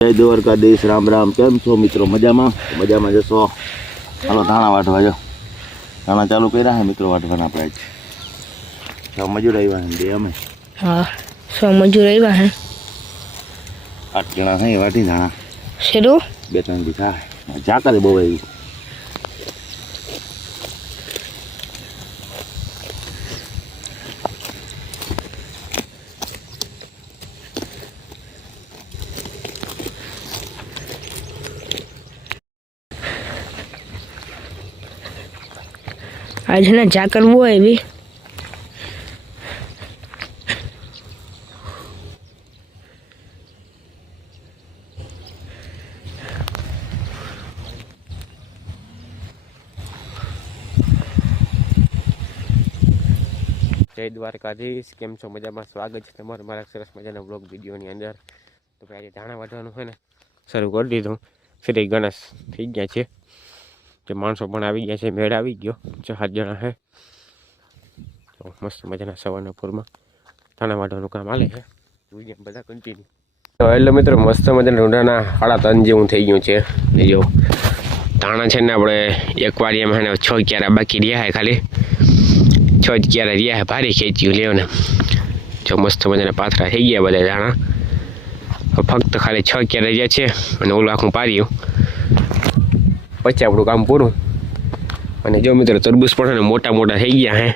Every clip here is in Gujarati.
જય દ્વારકાધીશ, રામ રામ. કેમ છો મિત્રો? મજામાં? મજામાં જશો. હાલો ધાણા વાટવા જાઓ. ધાણા ચાલુ કર્યા હે મિત્રો વાટવાના આપણે. છ મજૂર આવ્યા હે, બે અમે. हाँ 100 मजूर આવ્યા હે. 8 જણા હે વાટી ધાણા. શેડો 2-3 દી થાય. ઝાકર બહુ આવી. आज है ना जा करवो है भी जय द्वारकाधीश. केम छो? मजामां? स्वागत है तमारुं मारा सरस मजाना ब्लॉग विडियोनी अंदर. तो भाई आज धाणा वाटवानुं है ने शरू कर दीधुं. श्री गणेश थई गया छे. जो माणसों पण आवी गया छे, मेळ आवी गयो. 6-7 जणा है. तो मस्त मजाना सवारना पूરમાં धाणा वाटવાનું કામ હાલે છે. વિડિયો બધા કન્ટિન્યુ. તો એટલે મિત્રો મસ્ત મજાના ઊંડાના 3.5 જેવું થઈ ગયું છે. જો धाणा છે ને આપણે એકવારિયામાં હે ને 6 ક્યારા બાકી રહ્યા હે. ખાલી 6 ક્યારા રહ્યા હે. ભારી ખેંચ્યું લ્યો ને. જો મસ્ત મજાના પાથરા થઈ ગયા બધા धाणा. ફક્ત ખાલી 6 ક્યારા રહ્યા છે અને ઓલું આખું પાર્યું પછી આપણું કામ પૂરું. અને જો મિત્રો તરબૂચ પણ મોટા મોટા થઈ ગયા હે.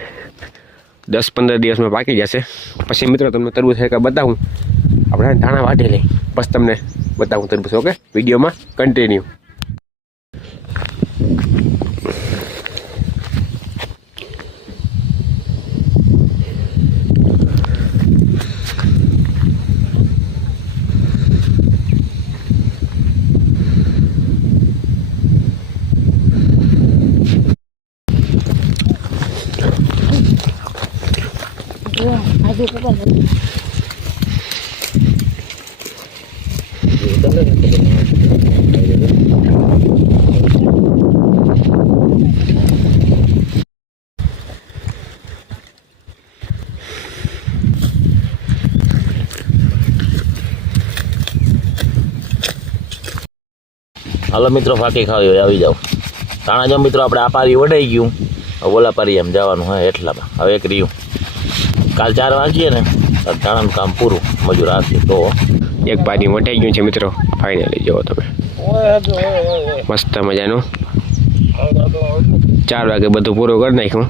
10-15 દિવસમાં પાકી જશે. પછી મિત્રો તમને તરબૂચ એક બતાવું. આપણે ધાણા વાટી લઈ પછી તમને બતાવું તરબૂચ. ઓકે, વિડીયોમાં કન્ટિન્યુ. આજે ખબર હાલો મિત્રો ફાકી ખાવી આવી જાઓ. ધાણા જો મિત્રો આપણે આ પારી વડાઈ ગયું. હવે ઓલા પારી એમ જવાનું હોય એટલામાં. હવે એક રહ્યું. કાલ 4 વાગીએ ને ધાણાનું કામ પૂરું. મજૂર આવશે તો એક પાણી વટાઈ ગયું છે મિત્રો. ફાઇનલી જુઓ તમે મસ્ત મજાનું 4 વાગે બધું પૂરું કરી નાખ્યું.